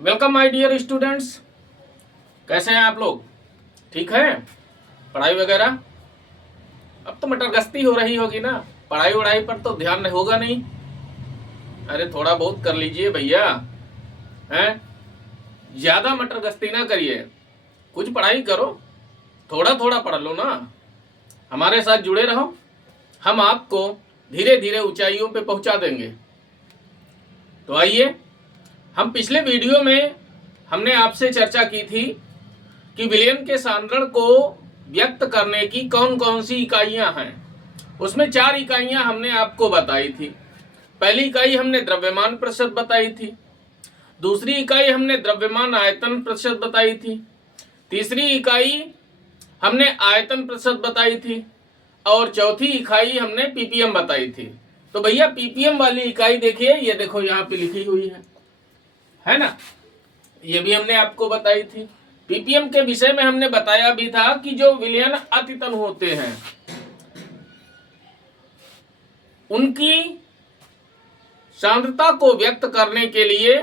Welcome my dear students. कैसे हैं आप लोग? ठीक है? पढ़ाई वगैरह अब तो मटरगश्ती हो रही होगी ना। पढ़ाई वढ़ाई पर तो ध्यान होगा नहीं। अरे थोड़ा बहुत कर लीजिए भैया, हैं? ज्यादा मटरगश्ती ना करिए, कुछ पढ़ाई करो, थोड़ा थोड़ा पढ़ लो ना। हमारे साथ जुड़े रहो, हम आपको धीरे धीरे ऊंचाइयों पे पहुंचा देंगे। तो आइए, हम पिछले वीडियो में हमने आपसे चर्चा की थी कि विलयन के सांद्रण को व्यक्त करने की कौन कौन सी इकाइयां हैं। उसमें 4 इकाइयां हमने आपको बताई थी। पहली इकाई हमने द्रव्यमान प्रतिशत बताई थी, दूसरी इकाई हमने द्रव्यमान आयतन प्रतिशत बताई थी, तीसरी इकाई हमने आयतन प्रतिशत बताई थी और चौथी इकाई हमने पीपीएम बताई थी। तो भैया पीपीएम वाली इकाई देखिए, ये देखो यहाँ पे लिखी हुई है ना? ये भी हमने आपको बताई थी। पीपीएम के विषय में हमने बताया भी था कि जो विलयन अतितन होते हैं उनकी सांद्रता को व्यक्त करने के लिए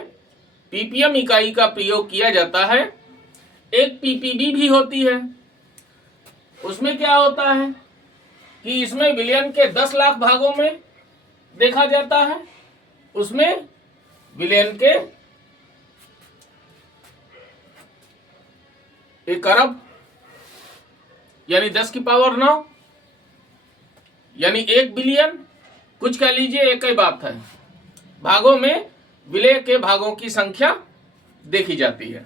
पीपीएम इकाई का प्रयोग किया जाता है। एक पीपीबी भी होती है। उसमें क्या होता है कि इसमें विलयन के 10 लाख भागों में देखा जाता है, उसमें विलयन के 1 अरब यानी 10 की पावर 9 यानी 1 बिलियन, कुछ कह लीजिए, एक ही बात है, भागों में विलय के भागों की संख्या देखी जाती है।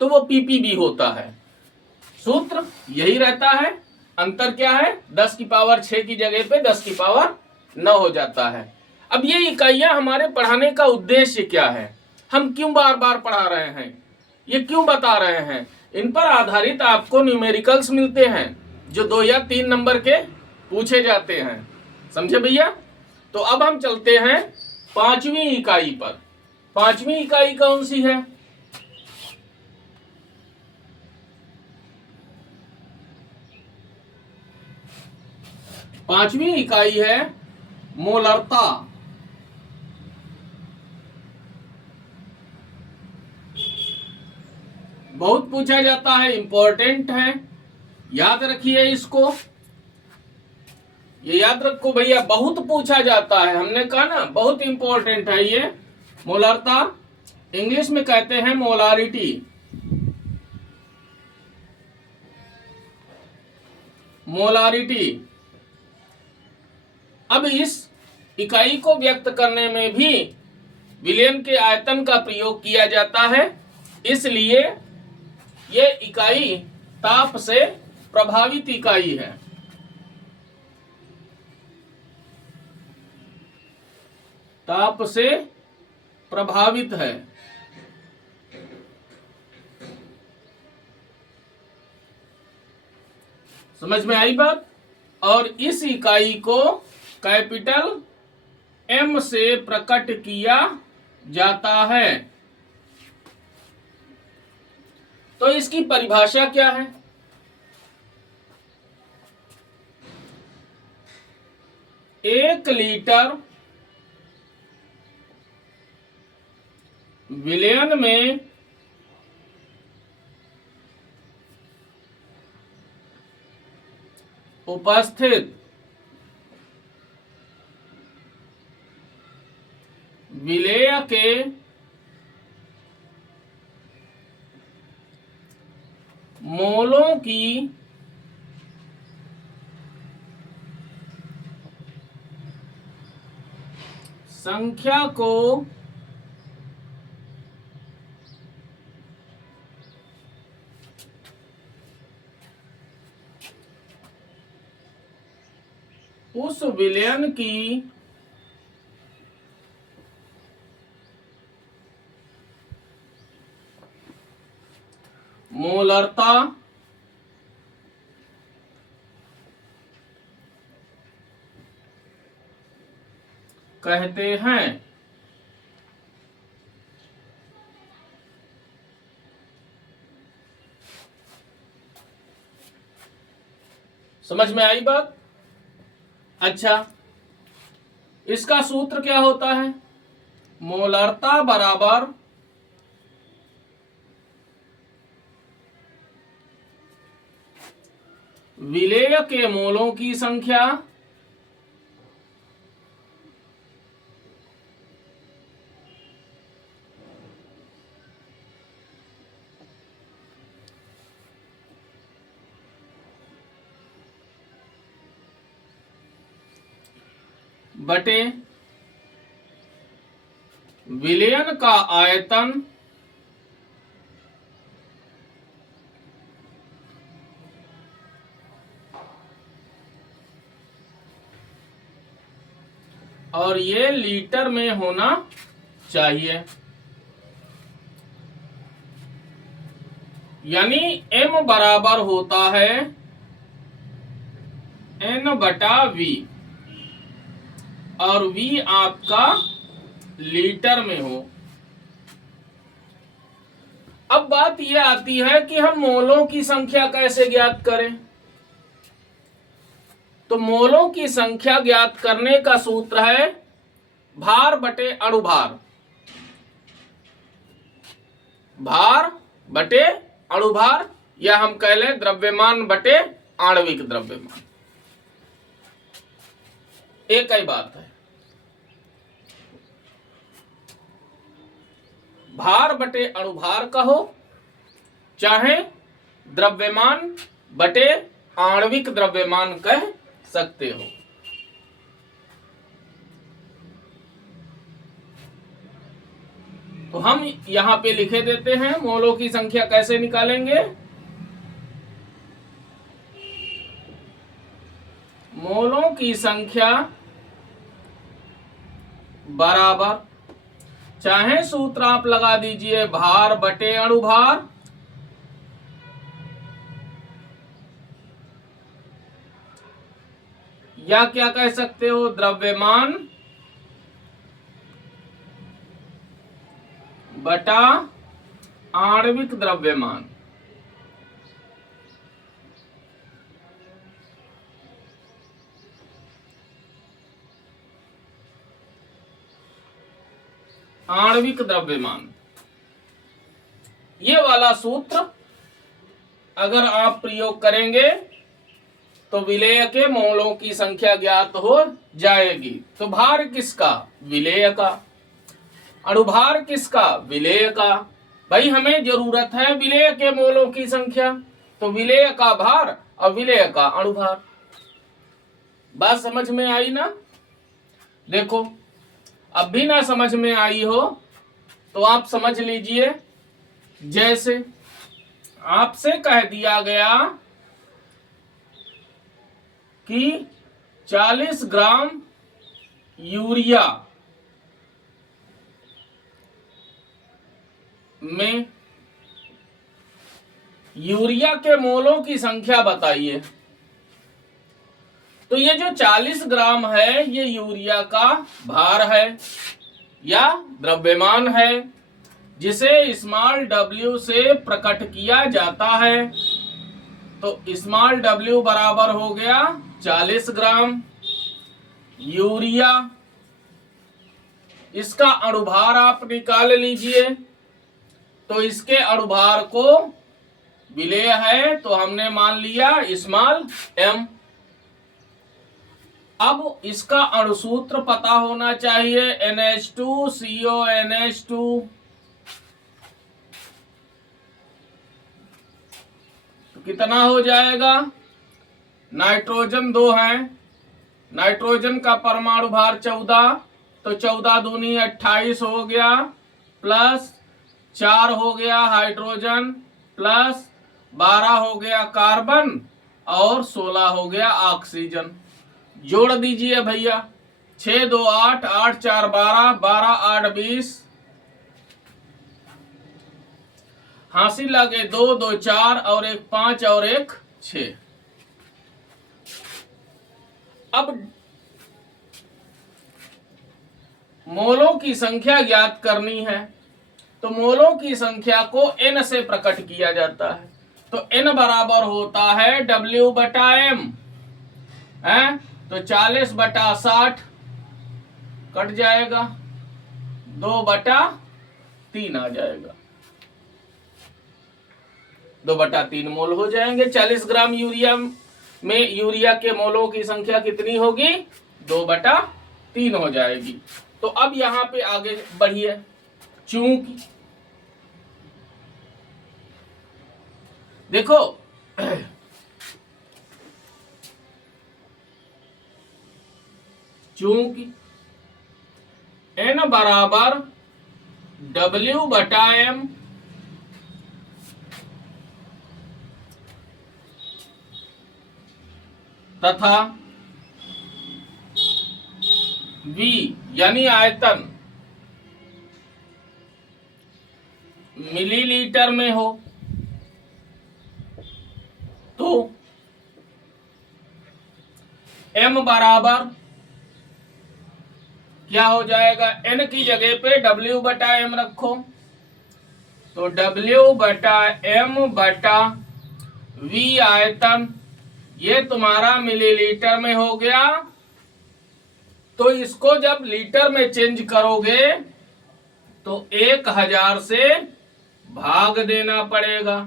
तो वो पीपीबी होता है। सूत्र यही रहता है। अंतर क्या है? 10 की पावर 6 की जगह पे 10 की पावर 9 हो जाता है। अब ये इकाइयां हमारे पढ़ाने का उद्देश्य क्या है, हम क्यों बार बार पढ़ा रहे हैं, ये क्यों बता रहे हैं? इन पर आधारित आपको न्यूमेरिकल्स मिलते हैं जो 2 या 3 नंबर के पूछे जाते हैं। समझे भैया? तो अब हम चलते हैं 5वीं इकाई पर। 5वीं इकाई कौन सी है? पांचवी इकाई है मोलरता। बहुत पूछा जाता है, इंपॉर्टेंट है, याद रखिए इसको। ये याद रखो भैया, बहुत पूछा जाता है। हमने कहा ना बहुत इंपॉर्टेंट है ये। मोलरता इंग्लिश में कहते हैं मोलारिटी। मोलारिटी। अब इस इकाई को व्यक्त करने में भी विलयन के आयतन का प्रयोग किया जाता है, इसलिए ये इकाई ताप से प्रभावित इकाई है। ताप से प्रभावित है। समझ में आई बात? और इस इकाई को कैपिटल एम से प्रकट किया जाता है। तो इसकी परिभाषा क्या है? एक लीटर विलयन में उपस्थित विलेय के मोलों की संख्या को उस विलयन की मोलरता कहते हैं। समझ में आई बात? अच्छा, इसका सूत्र क्या होता है? मोलरता बराबर विलेय के मोलों की संख्या बटे विलयन का आयतन और ये लीटर में होना चाहिए। यानी m बराबर होता है n बटा v और v आपका लीटर में हो। अब बात यह आती है कि हम मोलों की संख्या कैसे ज्ञात करें। तो मोलों की संख्या ज्ञात करने का सूत्र है भार बटे अणुभार। भार बटे अणुभार या हम कह लें द्रव्यमान बटे आणविक द्रव्यमान, एक ही बात है। भार बटे अणुभार कहो चाहे द्रव्यमान बटे आणविक द्रव्यमान कह सकते हो। तो हम यहां पे लिखे देते हैं मोलों की संख्या कैसे निकालेंगे। मोलों की संख्या बराबर, चाहे सूत्र आप लगा दीजिए भार बटे अणुभार, या क्या कह सकते हो द्रव्यमान बटा आणविक द्रव्यमान। आणविक द्रव्यमान, ये वाला सूत्र अगर आप प्रयोग करेंगे तो विलेय के मोलों की संख्या ज्ञात हो जाएगी। तो भार किसका? विलेय का। अणुभार किसका? विलेय का। भाई हमें जरूरत है विलेय के मोलों की संख्या, तो विलेय का भार और विलेय का अणुभार। बात समझ में आई ना? देखो अब भी ना समझ में आई हो तो आप समझ लीजिए, जैसे आपसे कह दिया गया कि 40 ग्राम यूरिया में यूरिया के मोलों की संख्या बताइए। तो ये जो 40 ग्राम है ये यूरिया का भार है या द्रव्यमान है, जिसे स्मॉल w से प्रकट किया जाता है। तो स्मॉल w बराबर हो गया 40 ग्राम यूरिया। इसका अणुभार आप निकाल लीजिए। तो इसके अणुभार को विलेय है तो हमने मान लिया स्मॉल m। अब इसका अणुसूत्र पता होना चाहिए NH2CONH2। तो कितना हो जाएगा? नाइट्रोजन 2 है, नाइट्रोजन का परमाणु भार 14, तो 14 दूनी 28 हो गया, प्लस 4 हो गया हाइड्रोजन, प्लस 12 हो गया कार्बन और 16 हो गया ऑक्सीजन। जोड़ दीजिए भैया, 6 2 8, 8 4 12, 12 8 20, हासिल लगे 2 2 4 और 1 5 और 1 6। अब मोलों की संख्या ज्ञात करनी है, तो मोलों की संख्या को n से प्रकट किया जाता है। तो n बराबर होता है W बटा m है, तो 40 बटा 60 कट जाएगा, 2 बटा 3 आ जाएगा, 2 बटा 3 मोल हो जाएंगे 40 ग्राम यूरिया में यूरिया के मोलों की संख्या कितनी होगी? 2/3 हो जाएगी। तो अब यहां पे आगे बढ़िए। चूंकि देखो चूंकि N बराबर W/M तथा V यानी आयतन मिलीलीटर में हो तो M बराबर क्या हो जाएगा? N की जगह पे W/M रखो तो W/M/V आयतन, ये तुम्हारा मिलीलीटर में हो गया। तो इसको जब लीटर में चेंज करोगे तो 1000 से भाग देना पड़ेगा।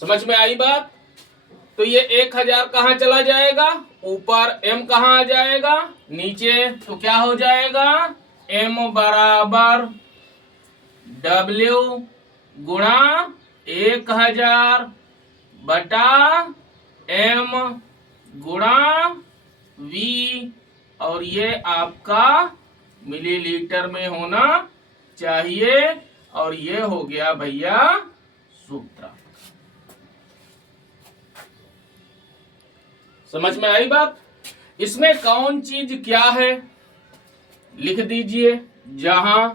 समझ में आई बात? तो ये 1000 कहां चला जाएगा? ऊपर। M कहां आ जाएगा? नीचे। तो क्या हो जाएगा? M बराबर W गुणा 1000 बटा M गुणा V, और ये आपका मिलीलीटर में होना चाहिए। और ये हो गया भैया सूत्र। समझ में आई बात? इसमें कौन चीज क्या है लिख दीजिए। जहां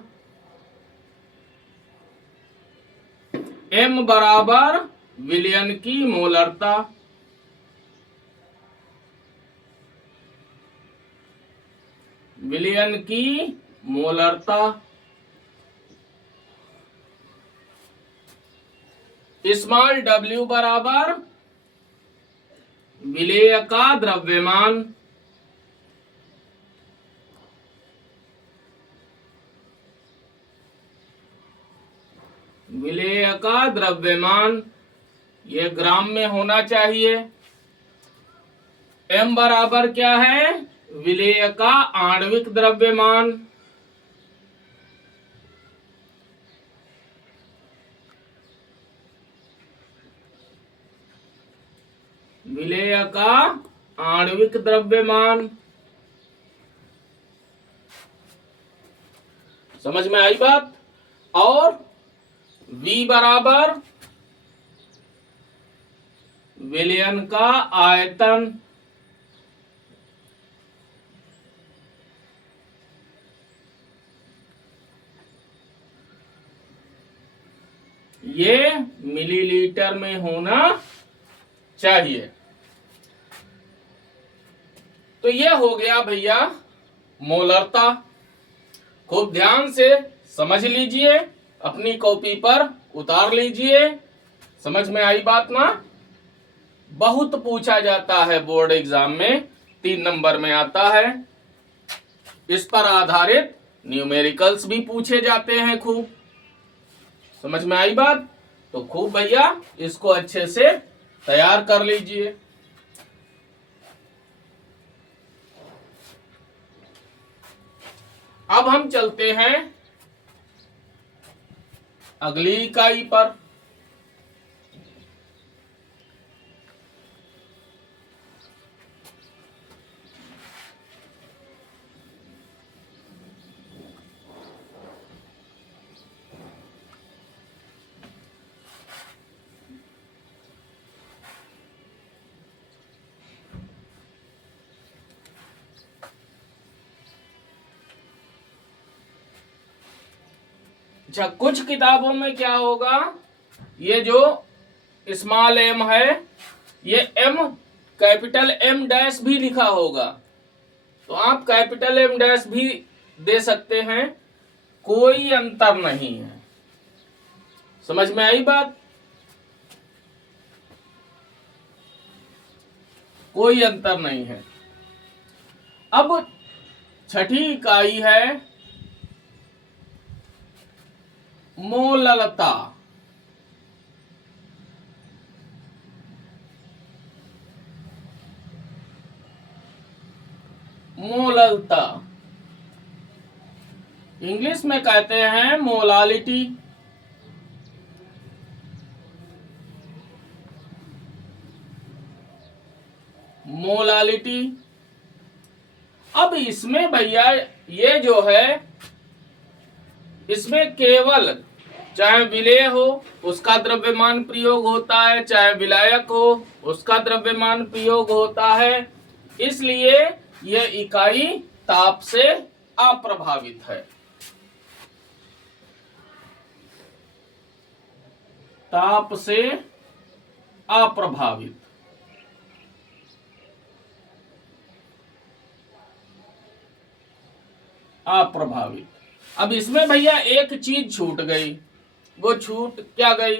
M बराबर विलयन की मोलरता, विलयन की मोलरता, स्मॉल w बराबर विलेय का द्रव्यमान, विलेय का द्रव्यमान ये ग्राम में होना चाहिए। M बराबर क्या है? विलेय का आणविक द्रव्यमान, विलेय का आणविक द्रव्यमान। समझ में आई बात? और V बराबर विलयन का आयतन, ये मिलीलीटर में होना चाहिए। तो ये हो गया भैया मोलरता। खूब ध्यान से समझ लीजिए, अपनी कॉपी पर उतार लीजिए। समझ में आई बात ना? बहुत पूछा जाता है बोर्ड एग्जाम में, 3 नंबर में आता है। इस पर आधारित न्यूमेरिकल्स भी पूछे जाते हैं खूब। समझ में आई बात? तो खूब भैया इसको अच्छे से तैयार कर लीजिए। अब हम चलते हैं अगली इकाई पर। अच्छा, कुछ किताबों में क्या होगा, ये जो स्मॉल m है ये m कैपिटल M डैश भी लिखा होगा, तो आप कैपिटल M डैश भी दे सकते हैं, कोई अंतर नहीं है। समझ में आई बात? कोई अंतर नहीं है। अब छठी इकाई है मोललता। मोललता, इंग्लिश में कहते हैं मोलालिटी। मोलालिटी। अब इसमें भैया ये जो है, इसमें केवल चाहे विलेय हो उसका द्रव्यमान प्रयोग होता है, चाहे विलायक हो उसका द्रव्यमान प्रयोग होता है, इसलिए यह इकाई ताप से अप्रभावित है। ताप से अप्रभावित। अप्रभावित। अब इसमें भैया एक चीज छूट गई, वो छूट क्या गई,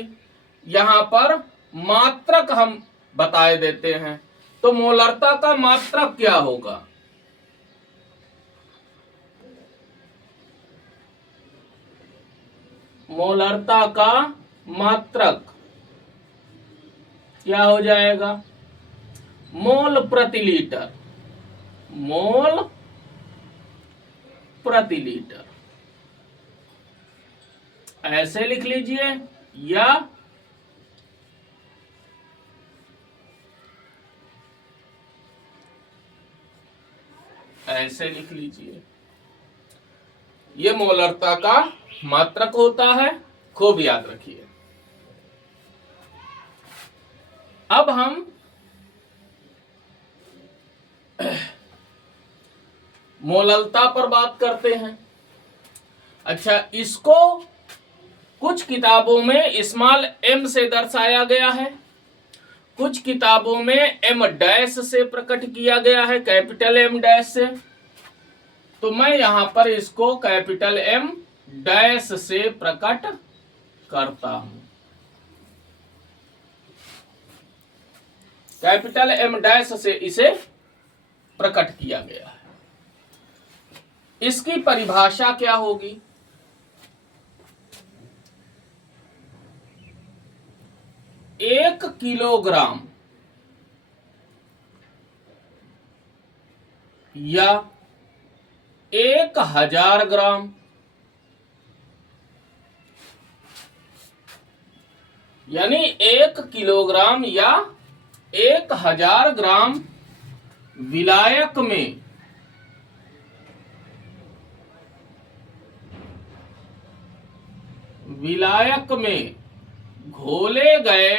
यहां पर मात्रक हम बताए देते हैं। तो मोलरता का मात्रक क्या होगा? मोलरता का मात्रक क्या हो जाएगा? मोल प्रति लीटर। मोल प्रति लीटर, ऐसे लिख लीजिए, या ऐसे लिख लीजिए। ये मोलरता का मात्रक होता है, खूब याद रखिए। अब हम मोललता पर बात करते हैं। अच्छा, इसको कुछ किताबों में स्मॉल m से दर्शाया गया है, कुछ किताबों में m डैश से प्रकट किया गया है, कैपिटल M डैश से। तो मैं यहां पर इसको कैपिटल M डैश से प्रकट करता हूं। कैपिटल M डैश से इसे प्रकट किया गया है। इसकी परिभाषा क्या होगी? 1 किलोग्राम या 1000 ग्राम यानी 1 किलोग्राम या 1000 ग्राम विलायक में घोले गए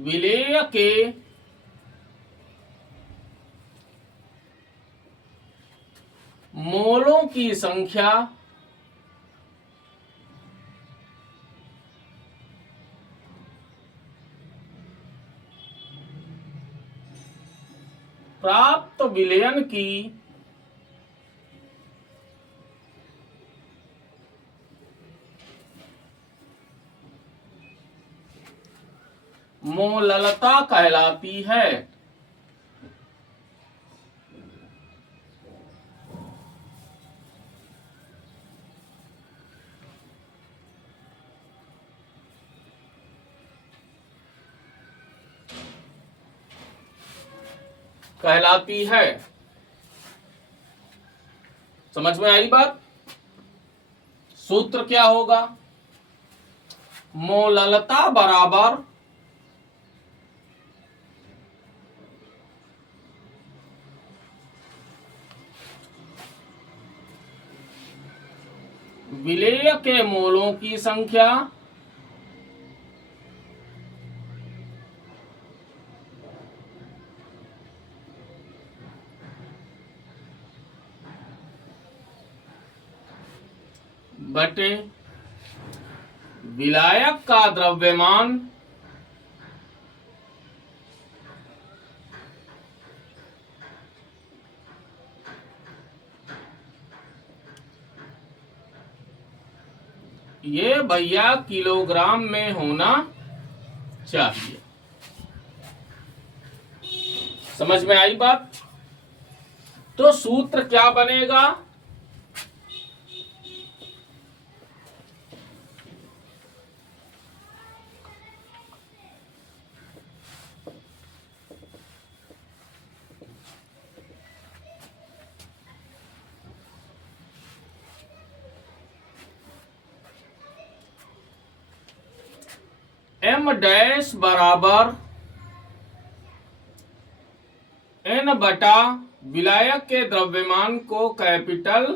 विलेय के मोलों की संख्या प्राप्त विलयन की मोललता कहलाती है। कहलाती है। समझ में आई बात? सूत्र क्या होगा? मोललता बराबर विलेय के मोलों की संख्या बटे विलायक का द्रव्यमान ये भैया किलोग्राम में होना चाहिए। समझ में आई बात? तो सूत्र क्या बनेगा? एम डैश बराबर एन बटा विलायक के द्रव्यमान को कैपिटल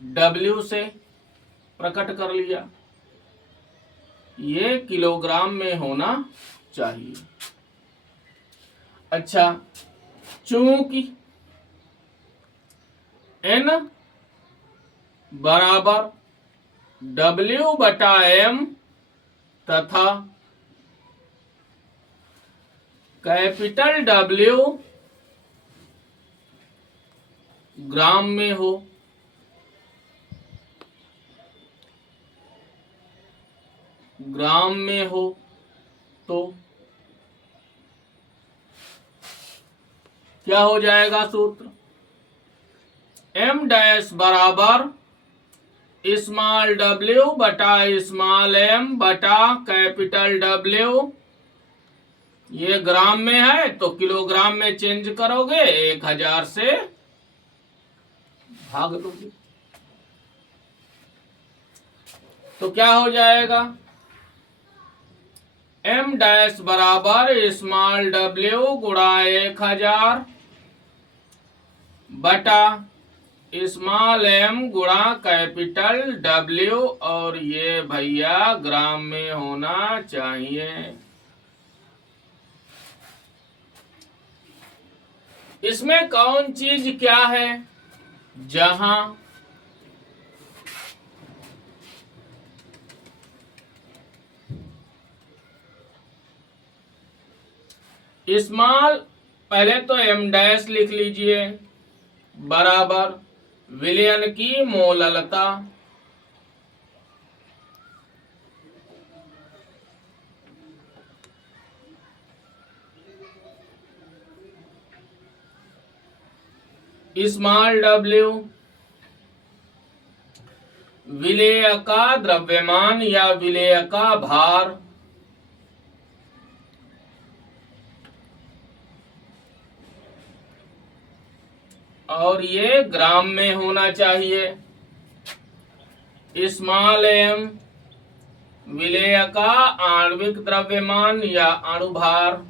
डब्ल्यू से प्रकट कर लिया। ये किलोग्राम में होना चाहिए। अच्छा, चूंकि एन बराबर डब्ल्यू बटा एम तथा कैपिटल डब्ल्यू ग्राम में हो, तो क्या हो जाएगा सूत्र? एम डैश बराबर स्मॉल डब्ल्यू बटा स्मॉल एम बटा कैपिटल डब्ल्यू। ये ग्राम में है तो किलोग्राम में चेंज करोगे, 1000 से भाग दोगे तो क्या हो जाएगा? एम डैश बराबर स्मॉल डब्ल्यू गुणा 1000 बटा स्मॉल एम गुणा कैपिटल डब्ल्यू, और ये भैया ग्राम में होना चाहिए। इसमें कौन चीज क्या है? जहां स्मॉल, पहले तो एम डैश लिख लीजिए, बराबर विलयन की मोललता स्मॉल डब्ल्यू विलेय का द्रव्यमान या विलेय का भार, और ये ग्राम में होना चाहिए। स्मॉल एम विलेय का आणविक द्रव्यमान या अणुभार,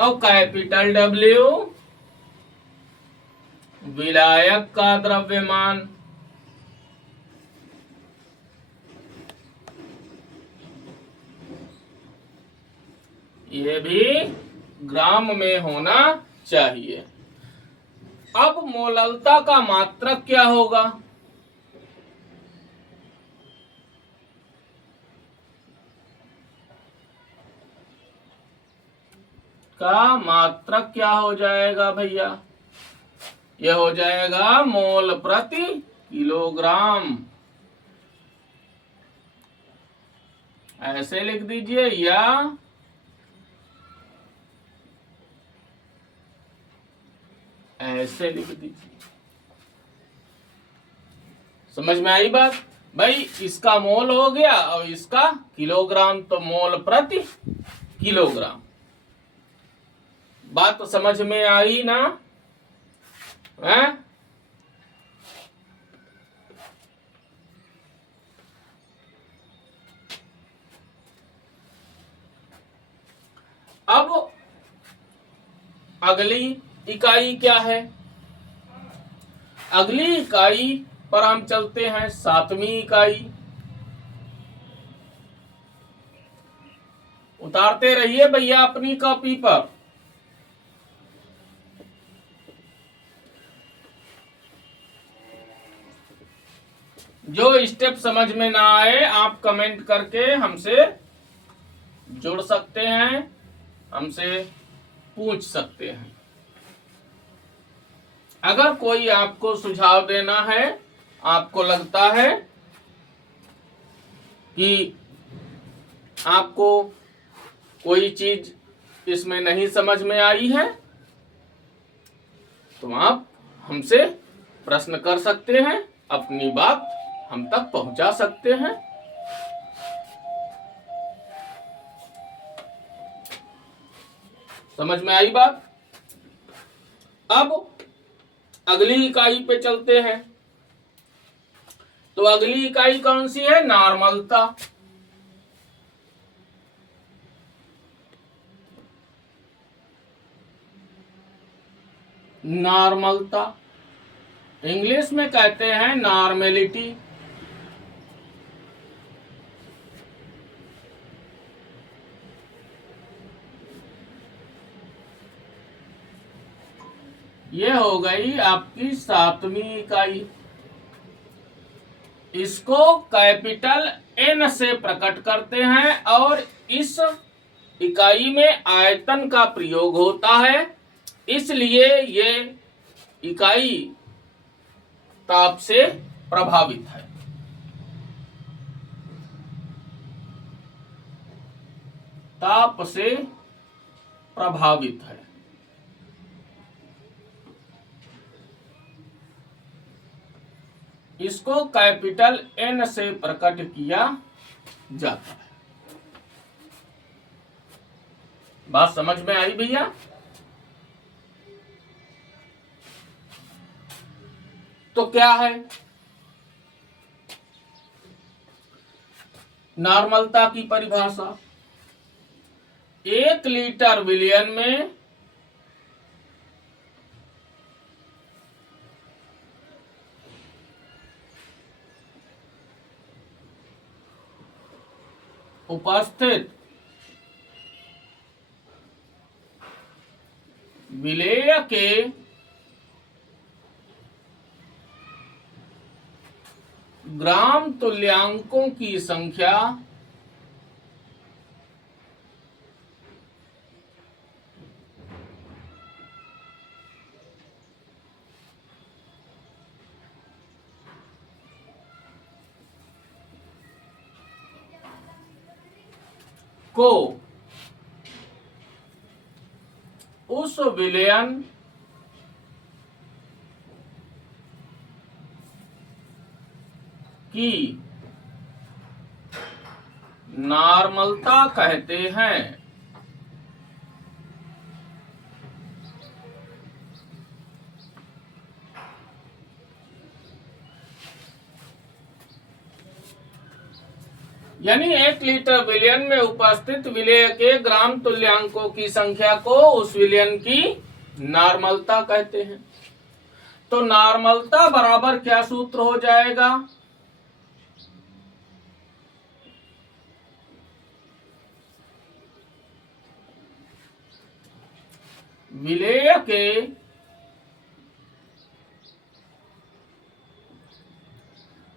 और कैपिटल डब्ल्यू विलायक का द्रव्यमान। ये भी ग्राम में होना चाहिए। अब मोललता का मात्रक क्या होगा? का मात्रक क्या हो जाएगा भैया? यह हो जाएगा मोल प्रति किलोग्राम। ऐसे लिख दीजिए, या ऐसे लिख दीजिए। समझ में आई बात? भाई इसका मोल हो गया और इसका किलोग्राम, तो मोल प्रति किलोग्राम। बात तो समझ में आई ना? है? अब अगली इकाई क्या है? अगली इकाई पर हम चलते हैं, 7वीं इकाई। उतारते रहिए भैया अपनी कॉपी पर। जो स्टेप समझ में ना आए आप कमेंट करके हमसे जुड़ सकते हैं, हमसे पूछ सकते हैं। अगर कोई आपको सुझाव देना है, आपको लगता है कि आपको कोई चीज इसमें नहीं समझ में आई है, तो आप हमसे प्रश्न कर सकते हैं, अपनी बात हम तक पहुंचा सकते हैं। समझ में आई बात? अब अगली इकाई पे चलते हैं। तो अगली इकाई कौन सी है? नॉर्मलता। नॉर्मलता इंग्लिश में कहते हैं नॉर्मेलिटी। ये हो गई आपकी 7वीं इकाई। इसको कैपिटल एन से प्रकट करते हैं और इस इकाई में आयतन का प्रयोग होता है, इसलिए ये इकाई ताप से प्रभावित है। ताप से प्रभावित है। इसको कैपिटल एन से प्रकट किया जाता है। बात समझ में आई भैया? तो क्या है नॉर्मलता की परिभाषा? 1 लीटर विलयन में उपस्थित विलेय के ग्राम तुल्यांकों की संख्या को उस विलयन की नॉर्मलता कहते हैं। यानी 1 लीटर विलयन में उपस्थित विलेय के ग्राम तुल्यांकों की संख्या को उस विलयन की नॉर्मलता कहते हैं। तो नॉर्मलता बराबर क्या सूत्र हो जाएगा? विलेय के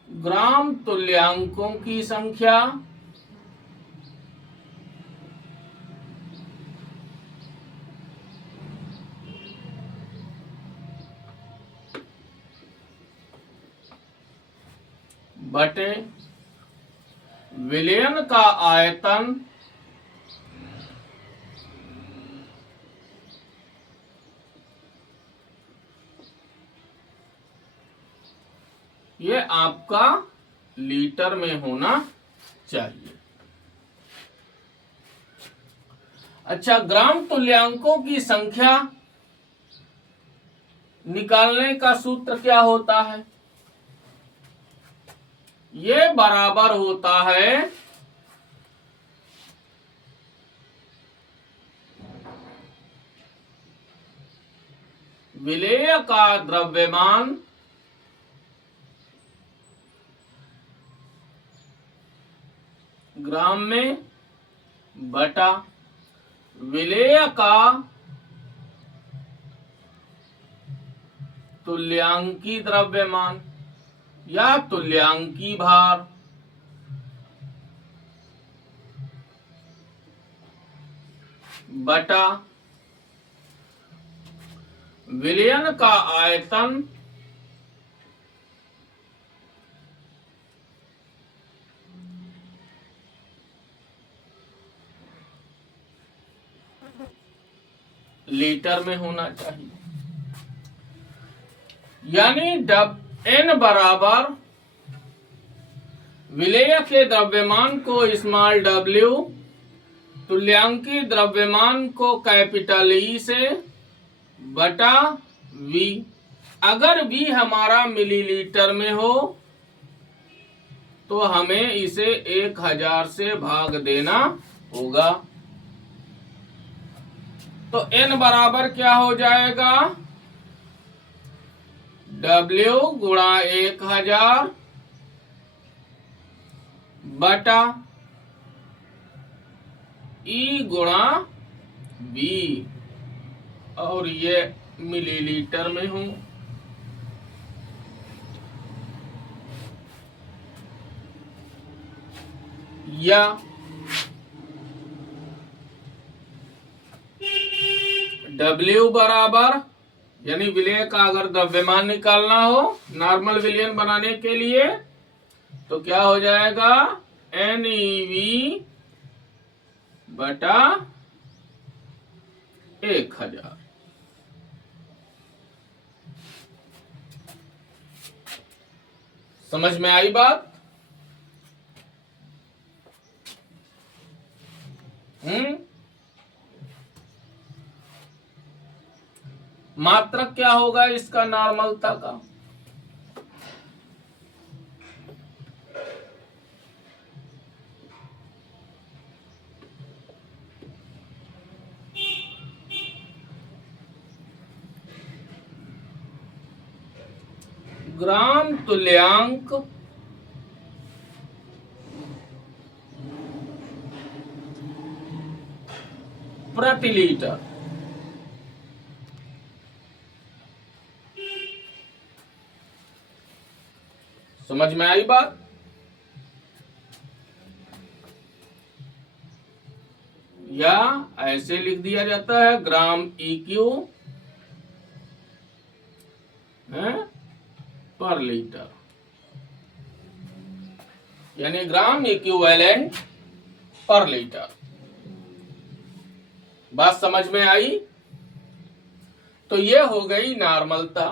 ग्राम तुल्यांकों की संख्या बटे विलयन का आयतन ये आपका लीटर में होना चाहिए। अच्छा, ग्राम तुल्यांकों की संख्या निकालने का सूत्र क्या होता है? ये बराबर होता है विलेय का द्रव्यमान ग्राम में बटा विलेय का तुल्यांकी द्रव्यमान या तुल्यांकी भार बटा विलयन का आयतन लीटर में होना चाहिए। यानी एन बराबर विलेय के द्रव्यमान को स्मॉल w, तुल्यांकी द्रव्यमान को कैपिटल ई से बटा वी। अगर वी हमारा मिलीलीटर में हो तो हमें इसे 1000 से भाग देना होगा। तो n बराबर क्या हो जाएगा? W गुणा 1000 बटा E गुणा V, और ये मिलीलीटर में हूं। या W बराबर, यानी विलय का अगर द्रव्यमान निकालना हो नॉर्मल विलयन बनाने के लिए, तो क्या हो जाएगा? NeV बटा 1000। समझ में आई बात? मात्रक क्या होगा इसका नॉर्मलता का? ग्राम तुल्यांक प्रति लीटर। समझ में आई बात? या ऐसे लिख दिया जाता है ग्राम EQ पर लीटर, यानी ग्राम इक्विवेलेंट पर लीटर। बात समझ में आई? तो ये हो गई नॉर्मलता।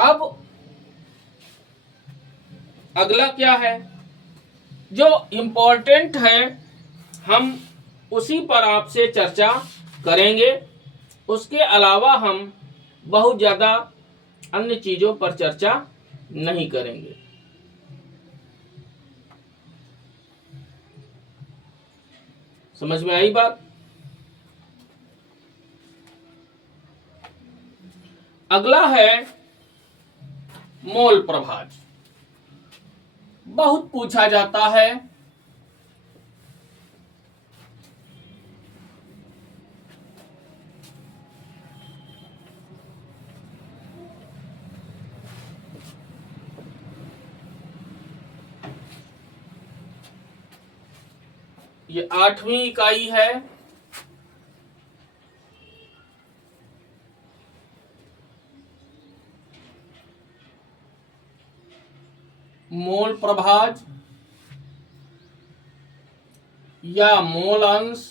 अब अगला क्या है जो इंपॉर्टेंट है, हम उसी पर आपसे चर्चा करेंगे। उसके अलावा हम बहुत ज्यादा अन्य चीजों पर चर्चा नहीं करेंगे। समझ में आई बात? अगला है मोल प्रभाज। बहुत पूछा जाता है। ये 8वीं इकाई है। मोल प्रभाज या मोल अंश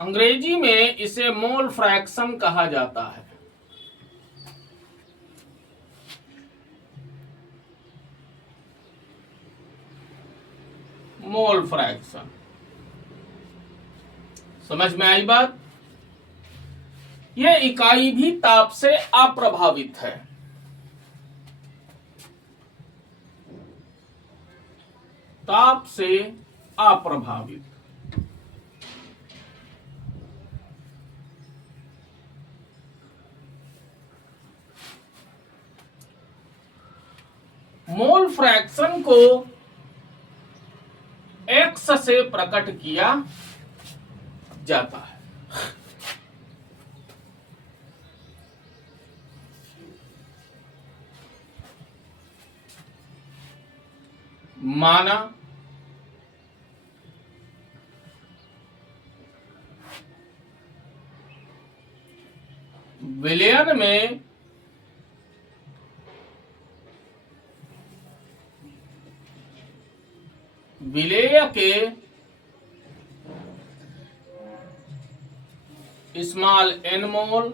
अंग्रेजी में इसे मोल फ्रैक्शन कहा जाता है। Mole fraction. समझ में आई बात? यह इकाई भी ताप से अप्रभावित है। ताप से अप्रभावित। मोल फ्रैक्शन को एक्स से प्रकट किया जाता है। माना विलयन में विलेय के स्मॉल n मोल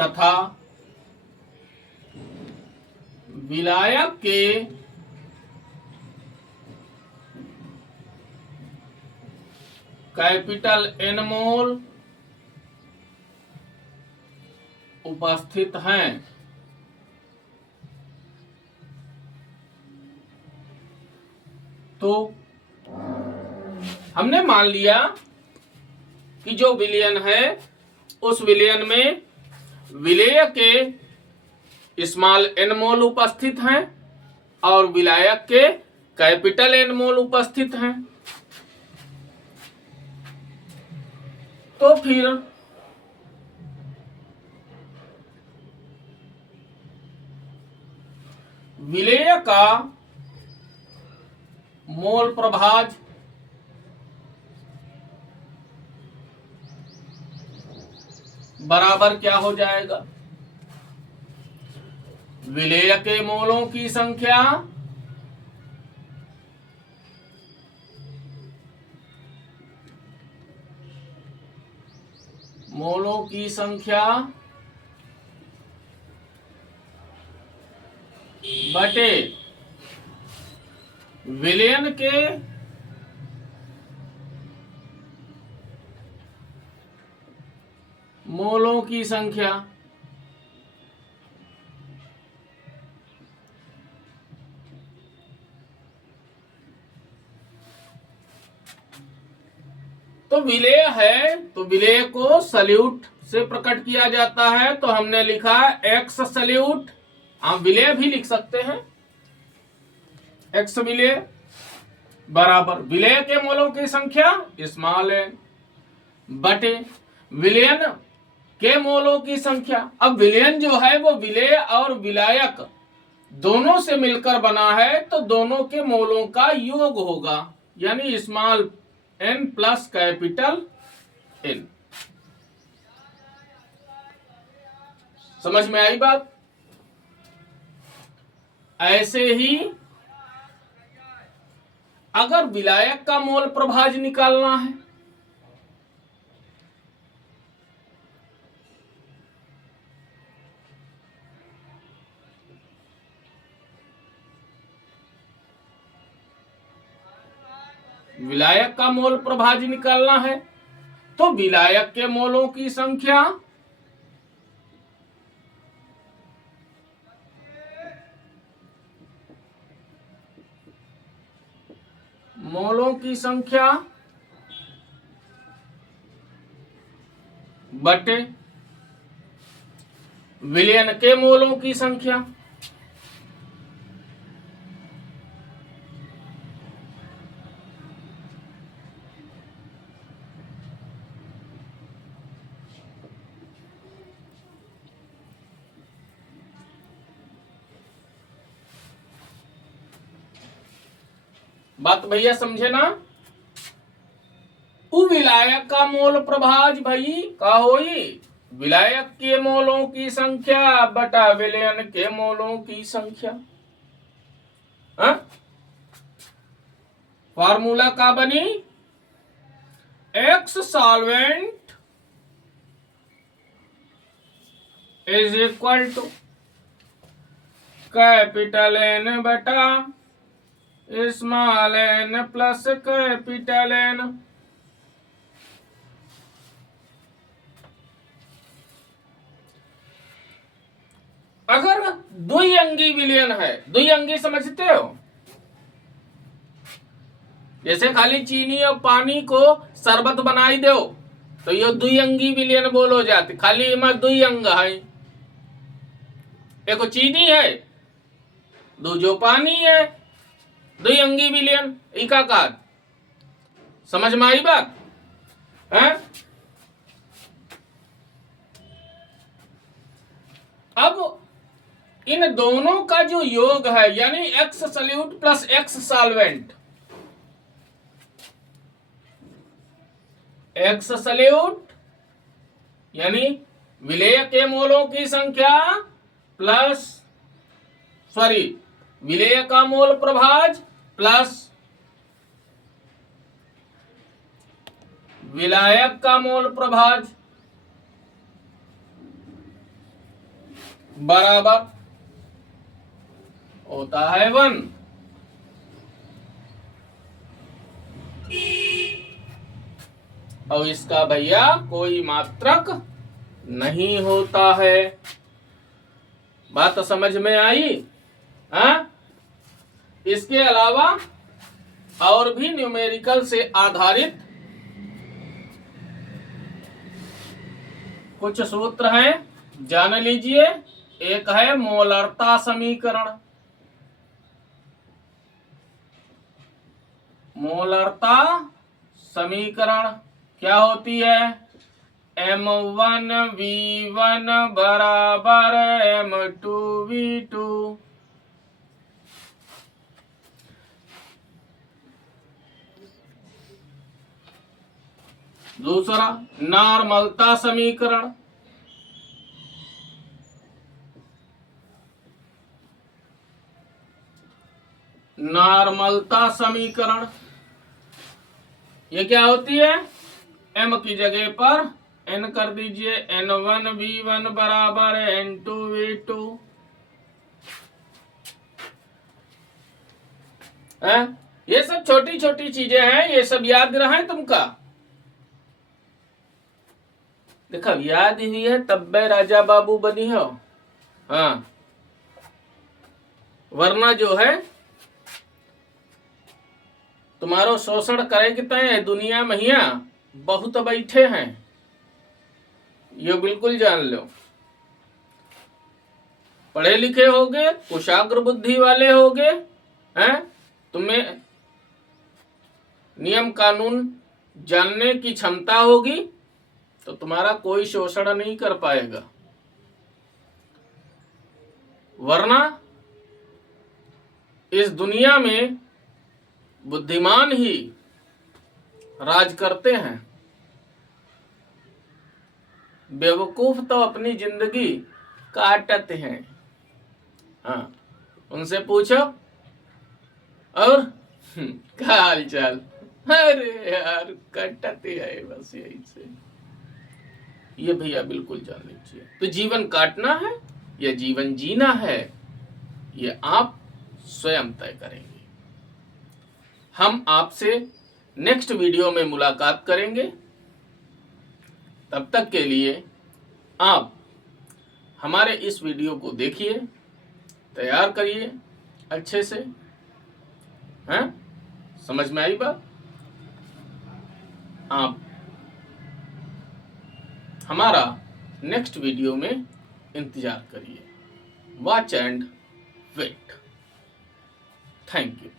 तथा विलायक के कैपिटल N मोल उपस्थित हैं। तो हमने मान लिया कि जो विलयन है उस विलयन में विलेय के स्मॉल n मोल उपस्थित हैं और विलायक के कैपिटल N मोल उपस्थित हैं। तो फिर विलेय का मोल प्रभाज बराबर क्या हो जाएगा? विलेय के मोलों की संख्या बटे विलयन के मोलों की संख्या। तो विलेय है तो विलेय को सल्यूट से प्रकट किया जाता है। तो हमने लिखा एक्स सल्यूट, आप विलेय भी लिख सकते हैं। एक्स विलेय बराबर विलेय के मोलों की संख्या स्मॉल n बटे विलयन के मोलों की संख्या। अब विलयन जो है वो विलेय और विलायक दोनों से मिलकर बना है, तो दोनों के मोलों का योग होगा, यानी small n plus capital N। समझ में आई बात? ऐसे ही अगर विलायक का मोल प्रभाज निकालना है तो विलायक के मोलों की संख्या बटे विलयन के मोलों की संख्या। बात भैया समझे ना? विलायक का मोल प्रभाज भाई का होई विलायक के मोलों की संख्या बटा विलयन के मोलों की संख्या। फार्मूला का बनी X solvent is equal to capital N बटा small n plus capital N। अगर द्विअंगी विलयन है, द्विअंगी समझते हो? जैसे खाली चीनी और पानी को शरबत बनाई दो तो ये द्विअंगी विलयन बोलो जाते। खाली इमा द्विअंग है, एक चीनी है दूजो पानी है, द्विअंगी विलयन इकाकार। समझ में आई बात है? अब इन दोनों का जो योग है यानी X solute plus X solvent, X solute यानी विलेय के मोलों की संख्या प्लस विलेय का मोल प्रभाज प्लस विलायक का मोल प्रभाज। बराबर होता है 1। और इसका भैया कोई मात्रक नहीं होता है। बात तो समझ में आई? हाँ, इसके अलावा और भी न्यूमेरिकल से आधारित कुछ सूत्र हैं, जान लीजिए। एक है मोलरता समीकरण। मोलरता समीकरण क्या होती है? M1V1 बराबर M2V2। दूसरा नॉर्मलता समीकरण। नॉर्मलता समीकरण ये क्या होती है? m की जगह पर n कर दीजिए, N1V1 बराबर N2V2। ये सब छोटी छोटी चीजें हैं, ये सब याद रहे तुमका। देखो याद हुई है तब राजा बाबू बनी हो। हाँ, वरना जो है तुम्हारो शोषण करेंगे तय दुनिया में हिया बहुत बैठे हैं, ये बिल्कुल जान लो। पढ़े लिखे होगे, कुशाग्र बुद्धि वाले होगे, हैं, तुम्हें नियम कानून जानने की क्षमता होगी, तो तुम्हारा कोई शोषण नहीं कर पाएगा। वरना इस दुनिया में बुद्धिमान ही राज करते हैं, बेवकूफ तो अपनी जिंदगी काटते हैं। हाँ, उनसे पूछो और क्या हाल चाल, अरे यार काटते है बस यही से। ये भैया बिल्कुल जान लीजिए। तो जीवन काटना है या जीवन जीना है, ये आप स्वयं तय करेंगे। हम आपसे नेक्स्ट वीडियो में मुलाकात करेंगे। तब तक के लिए आप हमारे इस वीडियो को देखिए, तैयार करिए अच्छे से। हैं, समझ में आई बात? आप हमारा नेक्स्ट वीडियो में इंतजार करिए। Watch and wait. Thank you.